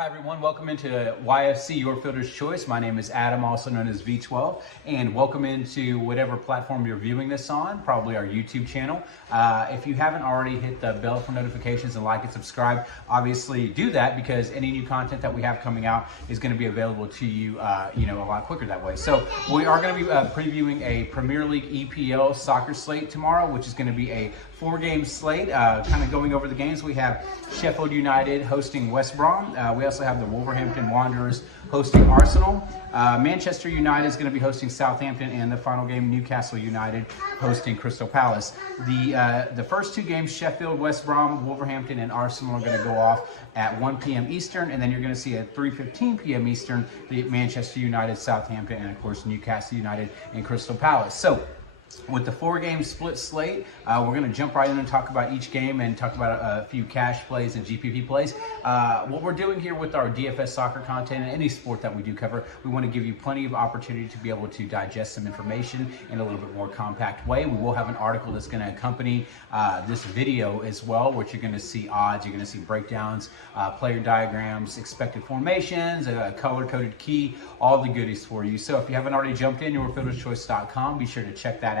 Hi everyone, welcome into YFC, Your Fielder's Choice. My name is Adam, also known as V12, and welcome into whatever platform you're viewing this on, probably our YouTube channel. If you haven't already hit the bell for notifications and like and subscribe, obviously do that because any new content that we have coming out is going to be available to you, a lot quicker that way. So we are going to be previewing a Premier League EPL soccer slate tomorrow, which is going to be a 4-game slate, kind of going over the games. We have Sheffield United hosting West Brom. We also have the Wolverhampton Wanderers hosting Arsenal. Manchester United is going to be hosting Southampton, and the final game, Newcastle United hosting Crystal Palace. The first 2 games, Sheffield, West Brom, Wolverhampton, and Arsenal are going to go off at 1 p.m. Eastern, and then you're going to see at 3:15 p.m. Eastern, the Manchester United, Southampton, and of course Newcastle United and Crystal Palace. So with the 4-game split slate, we're going to jump right in and talk about each game and talk about a few cash plays and GPP plays. What we're doing here with our DFS soccer content and any sport that we do cover, we want to give you plenty of opportunity to be able to digest some information in a little bit more compact way. We will have an article that's going to accompany this video as well, which you're going to see odds, you're going to see breakdowns, player diagrams, expected formations, a color-coded key, all the goodies for you. So if you haven't already jumped in, yourfielderschoice.com, be sure to check that out.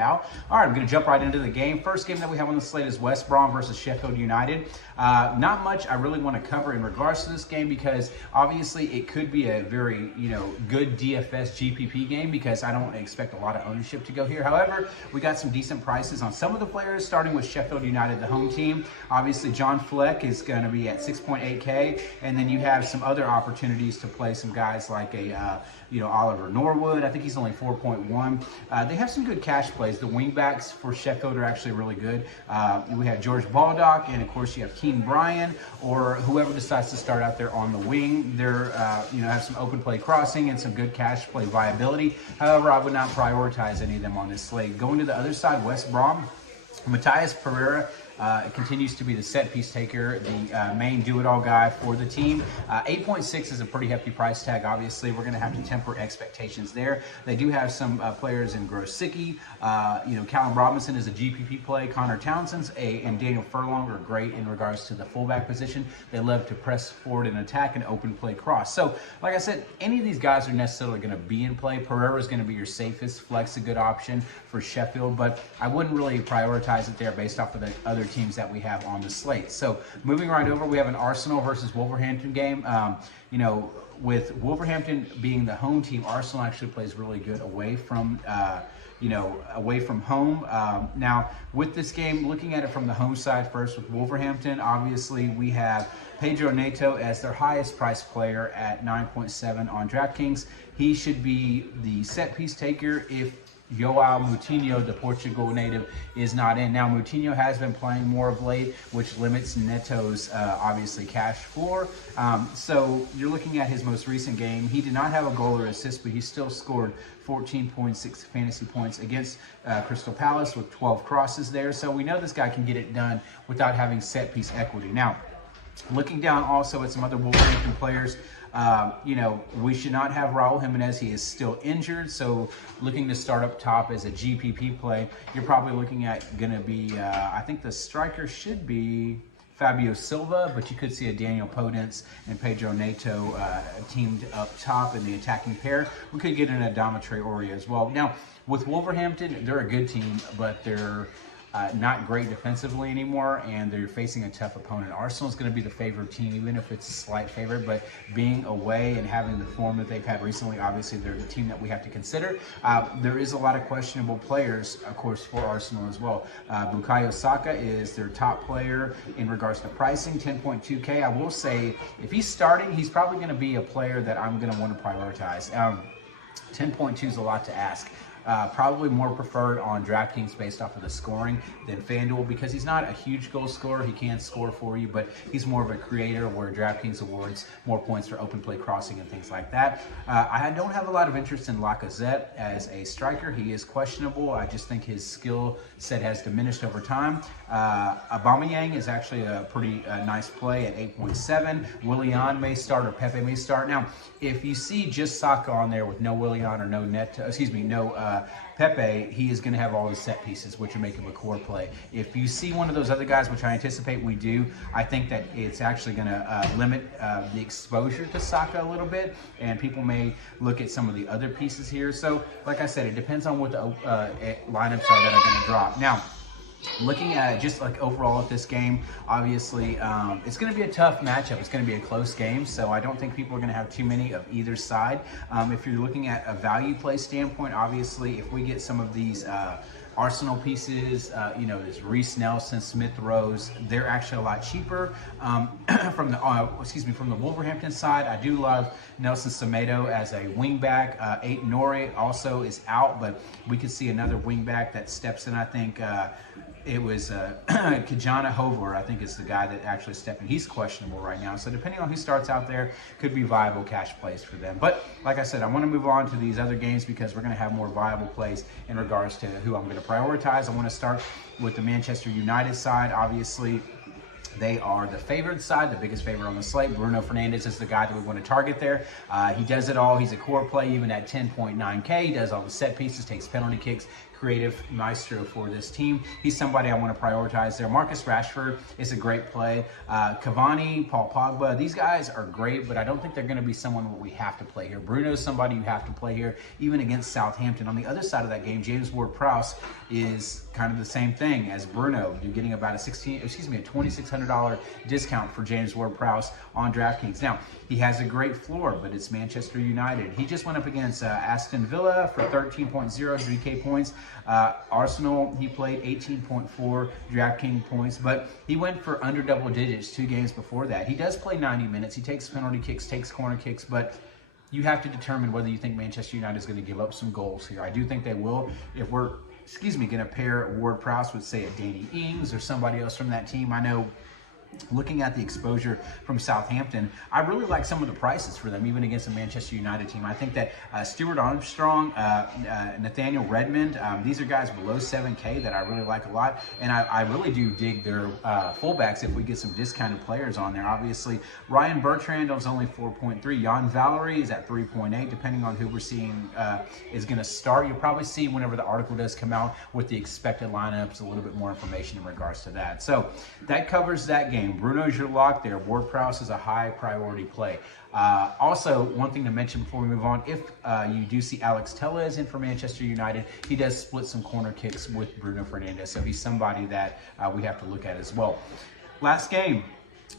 All right, I'm going to jump right into the game. First game that we have on the slate is West Brom versus Sheffield United. Not much I really want to cover in regards to this game because obviously it could be a very, good DFS GPP game because I don't expect a lot of ownership to go here. However, we got some decent prices on some of the players, starting with Sheffield United, the home team. Obviously, John Fleck is going to be at 6.8K, and then you have some other opportunities to play some guys like Oliver Norwood. I think he's only 4.1. They have some good cash plays. The wingbacks for Sheffield are actually really good. We have George Baldock, and of course you have Keane Bryan, or whoever decides to start out there on the wing. They're have some open play crossing and some good cash play viability. However, I would not prioritize any of them on this slate. Going to the other side, West Brom, Matthias Pereira continues to be the set piece taker, the main do-it-all guy for the team. 8.6 is a pretty hefty price tag. Obviously, we're going to have to temper expectations there. They do have some players in Grosicki. Callum Robinson is a GPP play. Connor Townsend's and Daniel Furlong are great in regards to the fullback position. They love to press forward and attack and open play cross. So, like I said, any of these guys are necessarily going to be in play. Pereira is going to be your safest flex, a good option for Sheffield, but I wouldn't really prioritize it there based off of the other teams that we have on the slate. So moving right over, we have an Arsenal versus Wolverhampton game. With Wolverhampton being the home team, Arsenal actually plays really good away from home. Now, with this game, looking at it from the home side first with Wolverhampton, obviously we have Pedro Neto as their highest priced player at 9.7 on DraftKings. He should be the set piece taker if João Moutinho, the Portugal native, is not in. Now, Moutinho has been playing more of late, which limits Neto's, obviously, cash floor. So you're looking at his most recent game. He did not have a goal or assist, but he still scored 14.6 fantasy points against Crystal Palace with 12 crosses there. So we know this guy can get it done without having set-piece equity. Now, looking down also at some other Wolverhampton players, we should not have Raul Jimenez. He is still injured. So looking to start up top as a GPP play, you're probably looking at going to be, I think the striker should be Fabio Silva, but you could see a Daniel Podence and Pedro Neto teamed up top in the attacking pair. We could get an Adama Traore as well. Now, with Wolverhampton, they're a good team, but they're not great defensively anymore, and they're facing a tough opponent. Arsenal's going to be the favored team, even if it's a slight favorite, but being away and having the form that they've had recently, obviously they're the team that we have to consider. There is a lot of questionable players, of course, for Arsenal as well. Bukayo Saka is their top player in regards to pricing, 10.2K. I will say, if he's starting, he's probably going to be a player that I'm going to want to prioritize. 10.2 is a lot to ask. Probably more preferred on DraftKings based off of the scoring than FanDuel because he's not a huge goal scorer. He can score for you, but he's more of a creator where DraftKings awards more points for open play crossing and things like that. I don't have a lot of interest in Lacazette as a striker. He is questionable. I just think his skill set has diminished over time. Aubameyang is actually a pretty nice play at 8.7. Willian may start or Pepe may start. Now, if you see just Saka on there with no Willian or no Pepe, he is going to have all the set pieces, which will make him a core play. If you see one of those other guys, which I anticipate we do, I think that it's actually going to limit the exposure to Saka a little bit, and people may look at some of the other pieces here. So, like I said, it depends on what the lineups are that are going to drop. Now, looking at just like overall at this game, obviously it's going to be a tough matchup. It's going to be a close game, so I don't think people are going to have too many of either side. If you're looking at a value play standpoint, obviously if we get some of these Arsenal pieces, you know, there's Reece Nelson, Smith Rowe, they're actually a lot cheaper. From the Wolverhampton side, I do love Nelson Semedo as a wingback. Nori also is out, but we could see another wingback that steps in. I think it was Kijana Hover, I think is the guy that actually stepped in. He's questionable right now. So depending on who starts out there, could be viable cash plays for them. But like I said, I want to move on to these other games because we're going to have more viable plays in regards to who I'm going to prioritize. I want to start with the Manchester United side. Obviously, they are the favored side, the biggest favorite on the slate. Bruno Fernandes is the guy that we want to target there. He does it all. He's a core play even at 10.9K. He does all the set pieces, takes penalty kicks, creative maestro for this team. He's somebody I want to prioritize there. Marcus Rashford is a great play. Cavani, Paul Pogba, these guys are great, but I don't think they're going to be someone we have to play here. Bruno's somebody you have to play here, even against Southampton. On the other side of that game, James Ward-Prowse is kind of the same thing as Bruno. You're getting about a $2,600 discount for James Ward-Prowse on DraftKings. Now, he has a great floor, but it's Manchester United. He just went up against Aston Villa for 13.03K points. Arsenal, he played 18.4 DraftKings points, but he went for under double digits 2 games before that. He does play 90 minutes. He takes penalty kicks, takes corner kicks, but you have to determine whether you think Manchester United is going to give up some goals here. I do think they will. If we're, going to pair Ward-Prowse with, say, a Danny Ings or somebody else from that team, I know looking at the exposure from Southampton, I really like some of the prices for them, even against a Manchester United team. I think that Stuart Armstrong, Nathaniel Redmond, these are guys below 7K that I really like a lot. And I really do dig their fullbacks if we get some discounted players on there. Obviously, Ryan Bertrand is only 4.3. Jan Valery is at 3.8, depending on who we're seeing is going to start. You'll probably see whenever the article does come out with the expected lineups, a little bit more information in regards to that. So that covers that game. Bruno's your lock there. Ward-Prowse is a high priority play. Also, one thing to mention before we move on, if you do see Alex Telles in for Manchester United, he does split some corner kicks with Bruno Fernandes, so he's somebody that we have to look at as well. Last game,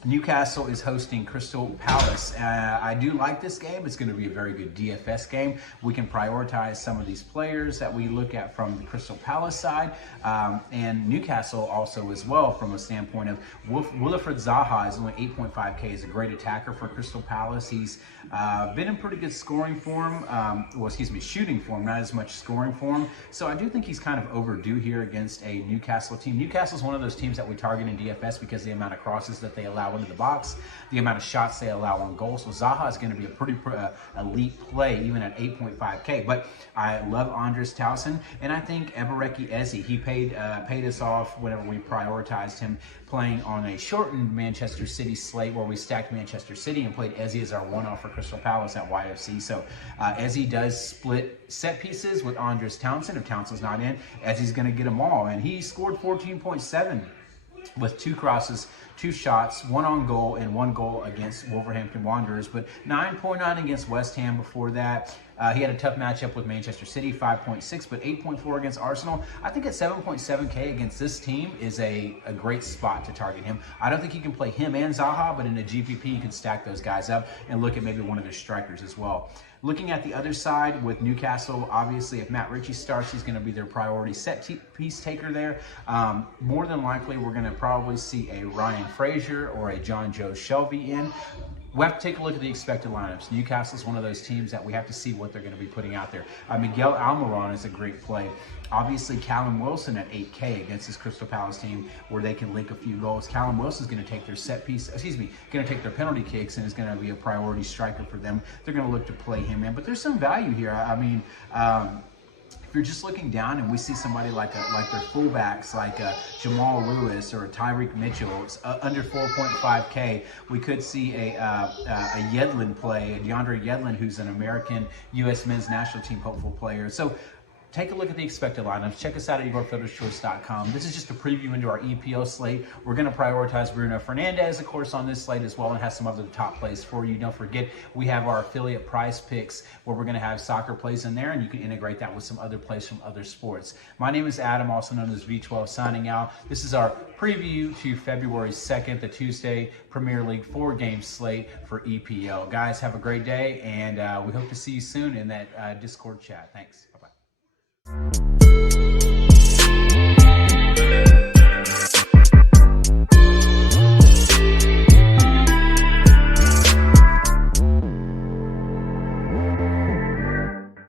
Newcastle is hosting Crystal Palace. I do like this game. It's going to be a very good DFS game. We can prioritize some of these players that we look at from the Crystal Palace side, and Newcastle also as well from a standpoint of Wilfried Zaha is only 8.5K. He's a great attacker for Crystal Palace. He's been in pretty good scoring form, shooting form, not as much scoring form. So I do think he's kind of overdue here against a Newcastle team. Newcastle's one of those teams that we target in DFS because the amount of crosses that they allow into the box, the amount of shots they allow on goal. So Zaha is going to be a pretty elite play, even at 8.5K. But I love Andres Townsend, and I think Ebereki Eze, he paid us off whenever we prioritized him playing on a shortened Manchester City slate where we stacked Manchester City and played Eze as our one-off for Crystal Palace at YFC. So Eze does split set pieces with Andres Townsend. If Townsend's not in, Eze's going to get them all. And he scored 14.7 with 2 crosses, 2 shots, 1 on goal, and 1 goal against Wolverhampton Wanderers, but 9.9 against West Ham before that. He had a tough matchup with Manchester City, 5.6, but 8.4 against Arsenal. I think at 7.7K against this team is a great spot to target him. I don't think you can play him and Zaha, but in a GPP, you can stack those guys up and look at maybe one of their strikers as well. Looking at the other side with Newcastle, obviously, if Matt Ritchie starts, he's going to be their priority set piece taker there. More than likely, we're going to probably see a Ryan Fraser or a John Joe Shelby in. We have to take a look at the expected lineups. Newcastle's one of those teams that we have to see what they're going to be putting out there. Miguel Almiron is a great play. Obviously, Callum Wilson at 8K against this Crystal Palace team where they can link a few goals. Callum Wilson's going to take their going to take their penalty kicks and is going to be a priority striker for them. They're going to look to play him in, but there's some value here. I mean, if you're just looking down and we see somebody like their fullbacks, like Jamal Lewis or Tyreek Mitchell, it's under 4.5K, we could see a Yedlin play, a DeAndre Yedlin, who's an American U.S. men's national team hopeful player. So take a look at the expected lineups. Check us out at yourfilterschoice.com. This is just a preview into our EPL slate. We're going to prioritize Bruno Fernandes, of course, on this slate as well, and have some other top plays for you. Don't forget, we have our affiliate prize picks where we're going to have soccer plays in there, and you can integrate that with some other plays from other sports. My name is Adam, also known as V12, signing out. This is our preview to February 2nd, the Tuesday Premier League 4-game slate for EPL. Guys, have a great day, and we hope to see you soon in that Discord chat. Thanks. Bye-bye.